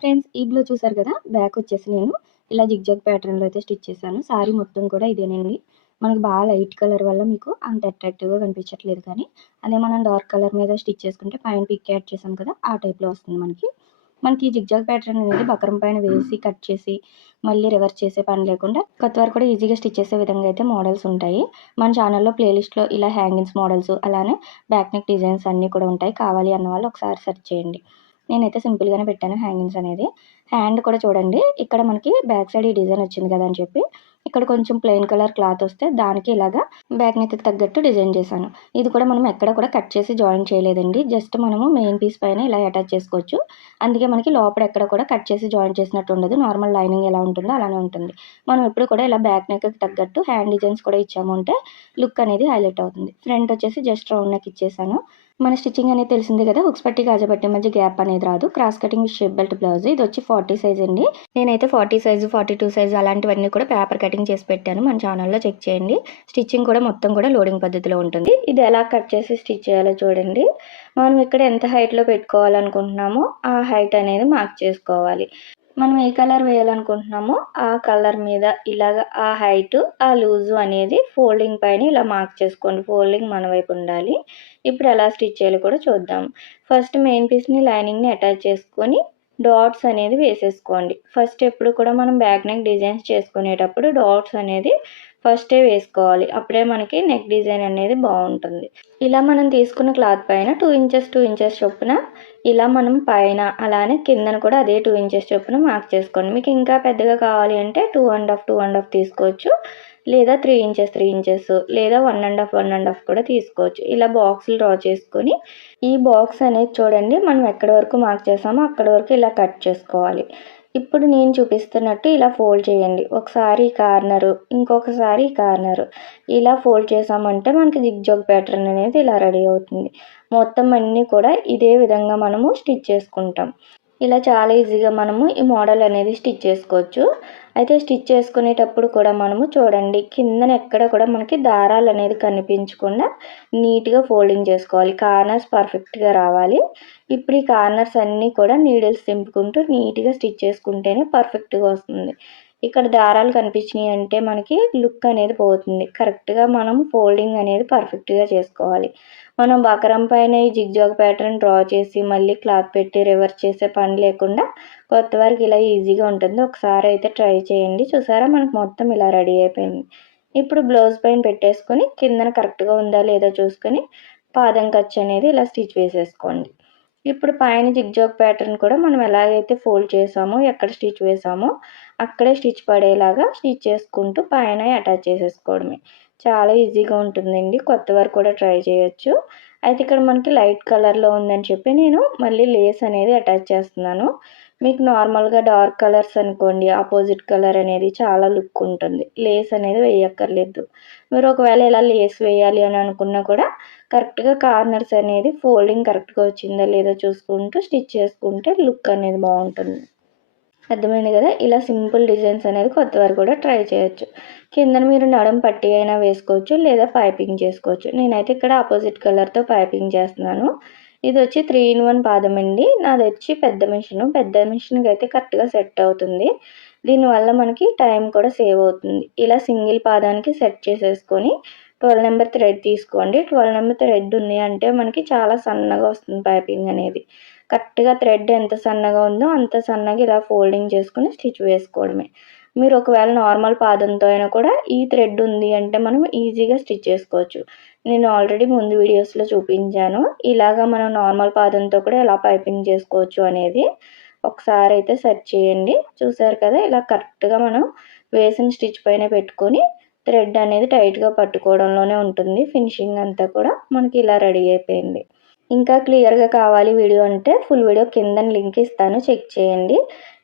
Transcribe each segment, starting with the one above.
Friends, ఈ blouse చూసారు కదా, బ్యాక్ వచ్చేసి నేను ఇలా జిగ్జాగ్ ప్యాటర్న్లో అయితే స్టిచ్ చేశాను. సారీ మొత్తం కూడా ఇదేనండి. మనకి బాగా లైట్ కలర్ వల్ల మీకు అంత అట్రాక్టివ్గా కనిపించట్లేదు, కానీ అదే మనం డార్క్ కలర్ మీద స్టిచ్ చేసుకుంటే పైన పిక్ యాడ్ చేసాం కదా, ఆ టైప్లో వస్తుంది మనకి జిగ్జాగ్ ప్యాటర్న్ అనేది బకరం పైన వేసి కట్ చేసి మళ్ళీ రివర్స్ చేసే పని లేకుండా కొత్త వరకు కూడా ఈజీగా స్టిచ్ చేసే విధంగా అయితే మోడల్స్ ఉంటాయి. మన ఛానల్లో ప్లేలిస్ట్లో ఇలా హ్యాంగింగ్స్ మోడల్స్, అలానే బ్యాక్ నెక్ డిజైన్స్ అన్నీ కూడా ఉంటాయి. కావాలి అన్న వాళ్ళు ఒకసారి సెర్చ్ చేయండి. నేనైతే సింపుల్గానే పెట్టాను హ్యాంగింగ్స్ అనేది. హ్యాండ్ కూడా చూడండి, ఇక్కడ మనకి బ్యాక్ సైడ్ ఈ డిజైన్ వచ్చింది కదా అని చెప్పి ఇక్కడ కొంచెం ప్లెయిన్ కలర్ క్లాత్ వస్తే దానికి ఇలాగా బ్యాక్ నెక్కి తగ్గట్టు డిజైన్ చేశాను. ఇది కూడా మనం ఎక్కడ కూడా కట్ చేసి జాయిన్ చేయలేదండి. జస్ట్ మనము మెయిన్ పీస్ పైన ఇలా అటాచ్ చేసుకోవచ్చు. అందుకే మనకి లోపల ఎక్కడ కూడా కట్ చేసి జాయిన్ చేసినట్టు ఉండదు. నార్మల్ లైనింగ్ ఎలా ఉంటుందో అలానే ఉంటుంది. మనం ఎప్పుడు కూడా ఇలా బ్యాక్ నెక్కి తగ్గట్టు హ్యాండ్ డిజైన్స్ కూడా ఇచ్చాము అంటే లుక్ అనేది హైలైట్ అవుతుంది. ఫ్రంట్ వచ్చేసి జస్ట్ రౌండ్ నెక్ ఇచ్చేసాను. మన స్టిచ్చింగ్ అనేది తెలిసిందే కదా, హుక్స్ పట్టి కాజా పట్టి మధ్య గ్యాప్ అనేది రాదు. Cross cutting with shape belt blouse. ఇది వచ్చి 40 సైజ్ అండి. నేనైతే 40 సైజు 42 సైజు అలాంటివన్నీ కూడా పేపర్ కటింగ్ చేసి పెట్టాను. మన ఛానల్లో చెక్ చేయండి. స్టిచ్చింగ్ కూడా మొత్తం కూడా లోడింగ్ పద్ధతిలో ఉంటుంది. ఇది ఎలా కట్ చేసి స్టిచ్ చేయాలో చూడండి. మనం ఇక్కడ ఎంత హైట్లో పెట్టుకోవాలనుకుంటున్నామో ఆ హైట్ అనేది మార్క్ చేసుకోవాలి. మనం ఏ కలర్ వేయాలనుకుంటున్నామో ఆ కలర్ మీద ఇలాగ ఆ హైట్ ఆ లూజు అనేది ఫోల్డింగ్ పైన ఇలా మార్క్ చేసుకోండి. ఫోల్డింగ్ మన వైపు ఉండాలి. ఇప్పుడు ఎలా స్టిచ్ చేయాలో కూడా చూద్దాం. ఫస్ట్ మెయిన్ పీస్ని లైనింగ్ని అటాచ్ చేసుకొని డాట్స్ అనేది వేసేసుకోండి. ఫస్ట్ ఎప్పుడు కూడా మనం బ్యాక్ నెక్ డిజైన్స్ చేసుకునేటప్పుడు డాట్స్ అనేది ఫస్టే వేసుకోవాలి. అప్పుడే మనకి నెక్ డిజైన్ అనేది బాగుంటుంది. ఇలా మనం తీసుకున్న క్లాత్ పైన 2 ఇంచెస్ 2 ఇంచెస్ చొప్పున ఇలా మనం పైన అలానే కిందన కూడా అదే 2 ఇంచెస్ చొప్పున మార్క్ చేసుకోండి. మీకు ఇంకా పెద్దగా కావాలి అంటే 2.5 తీసుకోవచ్చు, లేదా 3 ఇంచెస్ 3 ఇంచెస్, లేదా 1.5 కూడా తీసుకోవచ్చు. ఇలా బాక్సులు డ్రా చేసుకొని ఈ బాక్స్ అనేది చూడండి, మనం ఎక్కడి వరకు మార్క్ చేసామో అక్కడి వరకు ఇలా కట్ చేసుకోవాలి. ఇప్పుడు నేను చూపిస్తున్నట్టు ఇలా ఫోల్డ్ చేయండి. ఒకసారి ఈ కార్నరు, ఇంకొకసారి ఈ కార్నరు ఇలా ఫోల్డ్ చేసామంటే మనకి జిగ్జాగ్ ప్యాటర్న్ అనేది ఇలా రెడీ అవుతుంది. మొత్తం అన్నీ కూడా ఇదే విధంగా మనము స్టిచ్ చేసుకుంటాం. ఇలా చాలా ఈజీగా మనము ఈ మోడల్ అనేది స్టిచ్ చేసుకోవచ్చు. అయితే స్టిచ్ చేసుకునేటప్పుడు కూడా మనము చూడండి, కిందన ఎక్కడ కూడా మనకి దారాలు అనేది కనిపించకుండా నీట్గా ఫోల్డింగ్ చేసుకోవాలి. కార్నర్స్ పర్ఫెక్ట్గా రావాలి. ఇప్పుడు ఈ కార్నర్స్ అన్నీ కూడా నీడిల్స్ దింపుకుంటూ నీట్గా స్టిచ్ చేసుకుంటేనే పర్ఫెక్ట్గా వస్తుంది. ఇక్కడ దారాలు కనిపించినాయి అంటే మనకి లుక్ అనేది పోతుంది. కరెక్ట్గా మనం ఫోల్డింగ్ అనేది పర్ఫెక్ట్గా చేసుకోవాలి. మనం బకరం పైన ఈ జిగ్జాగ్ ప్యాటర్న్ డ్రా చేసి మళ్ళీ క్లాత్ పెట్టి రివర్స్ చేసే పని లేకుండా కొత్త వరకు ఇలా ఈజీగా ఉంటుంది. ఒకసారి అయితే ట్రై చేయండి. చూసారా, మనకు మొత్తం ఇలా రెడీ అయిపోయింది. ఇప్పుడు బ్లౌజ్ పైన పెట్టేసుకొని కిందన కరెక్ట్గా ఉందా లేదా చూసుకొని పాదం ఖర్చు అనేది ఇలా స్టిచ్ వేసేసుకోండి. ఇప్పుడు పైన జిగ్జాగ్ ప్యాటర్న్ కూడా మనం ఎలాగైతే ఫోల్డ్ చేసామో, ఎక్కడ స్టిచ్ వేసామో అక్కడే స్టిచ్ పడేలాగా స్టిచ్ చేసుకుంటూ పైన అటాచ్ చేసేసుకోవడమే. చాలా ఈజీగా ఉంటుందండి. కొత్త వారు కూడా ట్రై చేయొచ్చు. అయితే ఇక్కడ మనకి లైట్ కలర్లో ఉందని చెప్పి నేను మళ్ళీ లేస్ అనేది అటాచ్ చేస్తున్నాను. మీకు నార్మల్గా డార్క్ కలర్స్ అనుకోండి, ఆపోజిట్ కలర్ అనేది చాలా లుక్ ఉంటుంది. లేస్ అనేది వేయక్కర్లేదు. మీరు ఒకవేళ ఇలా లేస్ వేయాలి అని అనుకున్నా కూడా కరెక్ట్గా కార్నర్స్ అనేది ఫోల్డింగ్ కరెక్ట్గా వచ్చిందా లేదా చూసుకుంటూ స్టిచ్ చేసుకుంటే లుక్ అనేది బాగుంటుంది. అర్థమైంది కదా. ఇలా సింపుల్ డిజైన్స్ అనేది కొత్త వారు కూడా ట్రై చేయొచ్చు. కిందన మీరు నడుం పట్టి అయినా వేసుకోవచ్చు, లేదా పైపింగ్ చేసుకోవచ్చు. నేనైతే ఇక్కడ ఆపోజిట్ కలర్తో పైపింగ్ చేస్తున్నాను. ఇది వచ్చి 3-in-1 పాదం అండి. నాది వచ్చి పెద్ద మిషన్కి అయితే కరెక్ట్గా సెట్ అవుతుంది. దీనివల్ల మనకి టైం కూడా సేవ్ అవుతుంది. ఇలా సింగిల్ పాదానికి సెట్ చేసేసుకొని 12 నెంబర్ థ్రెడ్ తీసుకోండి. 12 నెంబర్ థ్రెడ్ ఉంది అంటే మనకి చాలా సన్నగా వస్తుంది పైపింగ్ అనేది. కరెక్ట్గా థ్రెడ్ ఎంత సన్నగా ఉందో అంత సన్నగా ఇలా ఫోల్డింగ్ చేసుకుని స్టిచ్ వేసుకోవడమే. మీరు ఒకవేళ నార్మల్ పాదంతో అయినా కూడా ఈ థ్రెడ్ ఉంది అంటే మనం ఈజీగా స్టిచ్ చేసుకోవచ్చు. నేను ఆల్రెడీ ముందు వీడియోస్లో చూపించాను. ఇలాగా మనం నార్మల్ పాదంతో కూడా ఎలా పైపింగ్ చేసుకోవచ్చు అనేది. ఒకసారి అయితే సెర్చ్ చేయండి. చూసారు కదా, ఇలా కరెక్ట్గా మనం వేసిన స్టిచ్ పైన పెట్టుకొని థ్రెడ్ అనేది టైట్గా పట్టుకోవడంలోనే ఉంటుంది. ఫినిషింగ్ అంతా కూడా మనకి ఇలా రెడీ అయిపోయింది. ఇంకా క్లియర్గా కావాలి వీడియో అంటే ఫుల్ వీడియో కింద లింక్ ఇస్తాను, చెక్ చేయండి.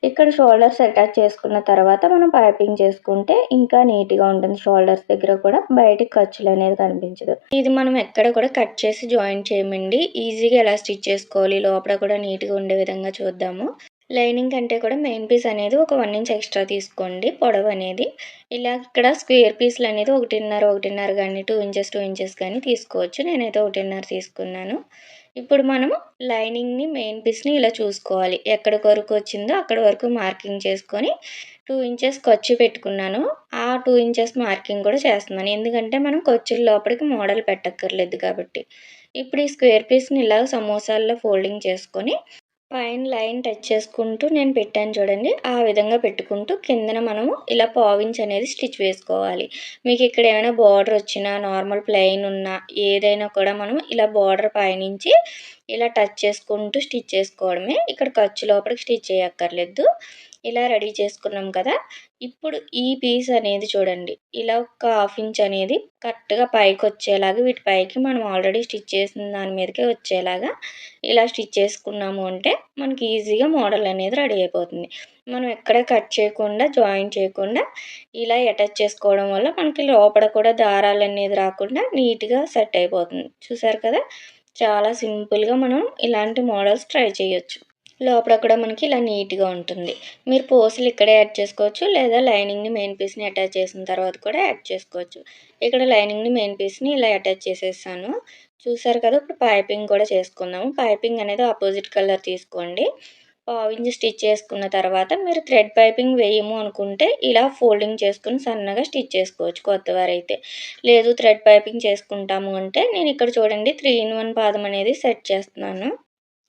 ఇక్కడ షోల్డర్స్ అటాచ్ చేసుకున్న తర్వాత మనం పైపింగ్ చేసుకుంటే ఇంకా నీట్గా ఉంటుంది. షోల్డర్స్ దగ్గర కూడా బయటికి ఖర్చులు అనేది కనిపించదు. ఇది మనం ఎక్కడ కూడా కట్ చేసి జాయిన్ చేయమండి. ఈజీగా ఎలా స్టిచ్ చేసుకోవాలి లోపల కూడా నీట్గా ఉండే విధంగా చూద్దాము. లైనింగ్ కంటే కూడా మెయిన్ పీస్ అనేది ఒక 1 ఇంచ్ ఎక్స్ట్రా తీసుకోండి పొడవనేది. ఇలా ఇక్కడ స్క్వేర్ పీస్‌లనేది 1.5, 1.5 గాని, 2 ఇంచెస్, 2 ఇంచెస్ గాని తీసుకోవచ్చు. నేనైతే 1.5 తీసుకున్నాను. ఇప్పుడు మనము లైనింగ్‌ని, మెయిన్ పీస్‌ని ఇలా చూసుకోవాలి. ఎక్కడి వరకు వచ్చిందో అక్కడి వరకు మార్కింగ్ చేసుకొని 2 ఇంచెస్ ఖర్చు పెట్టుకున్నాను. ఆ 2 ఇంచెస్ మార్కింగ్ కూడా చేస్తున్నాను. ఎందుకంటే మనం ఖర్చుల లోపలికి మోడల్ పెట్టక్కర్లేదు కాబట్టి. ఇప్పుడు ఈ స్క్వేర్ పీస్‌ని ఇలా సమోసాల్లో ఫోల్డింగ్ చేసుకొని పైన లైన్ టచ్ చేసుకుంటూ నేను పెట్టాను చూడండి. ఆ విధంగా పెట్టుకుంటూ కిందన మనము ఇలా పావించ్ అనేది స్టిచ్ వేసుకోవాలి. మీకు ఇక్కడ ఏమైనా బార్డర్ వచ్చినా, నార్మల్ ప్లెయిన్ ఉన్నా ఏదైనా కూడా మనం ఇలా బార్డర్ పైనుంచి ఇలా టచ్ చేసుకుంటూ స్టిచ్ చేసుకోవడమే. ఇక్కడ ఖర్చు లోపలికి స్టిచ్ చేయక్కర్లేదు. ఇలా రెడీ చేసుకున్నాం కదా! ఇప్పుడు ఈ పీస్ అనేది చూడండి. ఇలా ఒక హాఫ్ ఇంచ్ అనేది కరెక్ట్‌గా పైకొచ్చేలాగా వీటి పైకి మనం ఆల్రెడీ స్టిచ్ చేసిన దాని మీదకే వచ్చేలాగా ఇలా స్టిచ్ చేసుకున్నాము అంటే మనకి ఈజీగా మోడల్ అనేది రెడీ అయిపోతుంది. మనం ఎక్కడ కట్ చేయకుండా, జాయిన్ చేయకుండా ఇలా అటాచ్ చేసుకోవడం వల్ల మనకి లోపల కూడా దారాలనేది రాకుండా నీట్‌గా సెట్ అయిపోతుంది. చూసారు కదా! చాలా సింపుల్‌గా మనం ఇలాంటి మోడల్స్ ట్రై చేయొచ్చు. లోపల కూడా మనకి ఇలా నీట్‌గా ఉంటుంది. మీరు పోసులు ఇక్కడే యాడ్ చేసుకోవచ్చు. లేదా లైనింగ్‌ని, మెయిన్ పీస్‌ని అటాచ్ చేసిన తర్వాత కూడా యాడ్ చేసుకోవచ్చు. ఇక్కడ లైనింగ్‌ని, మెయిన్ పీస్‌ని ఇలా అటాచ్ చేసేసాను. చూసారు కదా! ఇప్పుడు పైపింగ్ కూడా చేసుకుందాము. పైపింగ్ అనేది అపోజిట్ కలర్ తీసుకోండి. పావించి స్టిచ్ చేసుకున్న తర్వాత మీరు థ్రెడ్ పైపింగ్ వేయము అనుకుంటే ఇలా ఫోల్డింగ్ చేసుకొని సన్నగా స్టిచ్ చేసుకోవచ్చు కొత్తవారైతే. లేదు థ్రెడ్ పైపింగ్ చేసుకుంటాము అంటే నేను ఇక్కడ చూడండి 3 ఇన్ 1 పాదం అనేది సెట్ చేస్తున్నాను.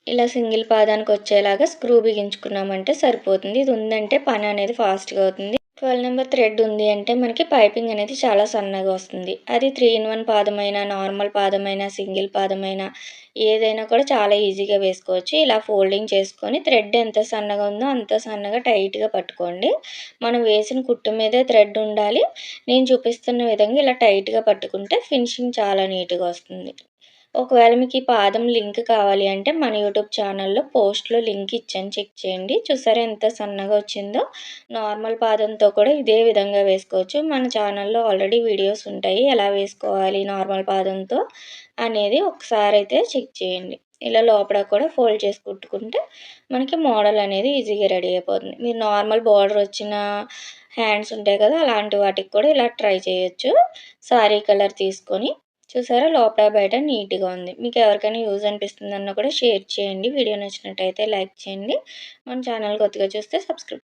ఇలా సింగిల్ పాదానికొచ్చేలాగా స్క్రూ బిగించుకున్నామంటే సరిపోతుంది. ఇది ఉందంటే పని అనేది ఫాస్ట్‌గా అవుతుంది. 12 నెంబర్ థ్రెడ్ ఉంది అంటే మనకి పైపింగ్ అనేది చాలా సన్నగా వస్తుంది. అది 3 ఇన్ 1 పాదమైనా, నార్మల్ పాదమైనా, సింగిల్ పాదమైనా ఏదైనా కూడా చాలా ఈజీగా వేసుకోవచ్చు. ఇలా ఫోల్డింగ్ చేసుకొని థ్రెడ్ ఎంత సన్నగా ఉందో అంత సన్నగా టైట్‌గా పట్టుకోండి. మనం వేసిన కుట్టు మీదే థ్రెడ్ ఉండాలి. నేను చూపిస్తున్న విధంగా ఇలా టైట్‌గా పట్టుకుంటే ఫినిషింగ్ చాలా నీట్‌గా వస్తుంది. ఒకవేళ మీకు ఈ పాదం లింక్ కావాలి అంటే మన యూట్యూబ్ ఛానల్‌లో పోస్ట్‌లో లింక్ ఇచ్చాను చెక్ చేయండి. చూసారా ఎంత సన్నగా వచ్చిందో? నార్మల్ పాదంతో కూడా ఇదే విధంగా వేసుకోవచ్చు. మన ఛానల్‌లో ఆల్రెడీ వీడియోస్ ఉంటాయి. ఎలా వేసుకోవాలి నార్మల్ పాదంతో అనేది ఒకసారైతే చెక్ చేయండి. ఇలా లోపల కూడా ఫోల్డ్ చేసి కుట్టుకుంటే మనకి మోడల్ అనేది ఈజీగా రెడీ అయిపోతుంది. మీరు నార్మల్ బార్డర్ వచ్చిన హ్యాండ్స్ ఉంటాయి కదా! అలాంటి వాటికి కూడా ఇలా ట్రై చేయొచ్చు. సారీ కలర్ తీసుకొని చూసారా లోపల బయట నీట్‌గా ఉంది. మీకు ఎవరికైనా యూజ్ అనిపిస్తుందన్నా కూడా షేర్ చేయండి. వీడియో నచ్చినట్టయితే లైక్ చేయండి. మన ఛానల్ కొత్తగా చూస్తే సబ్స్క్రైబ్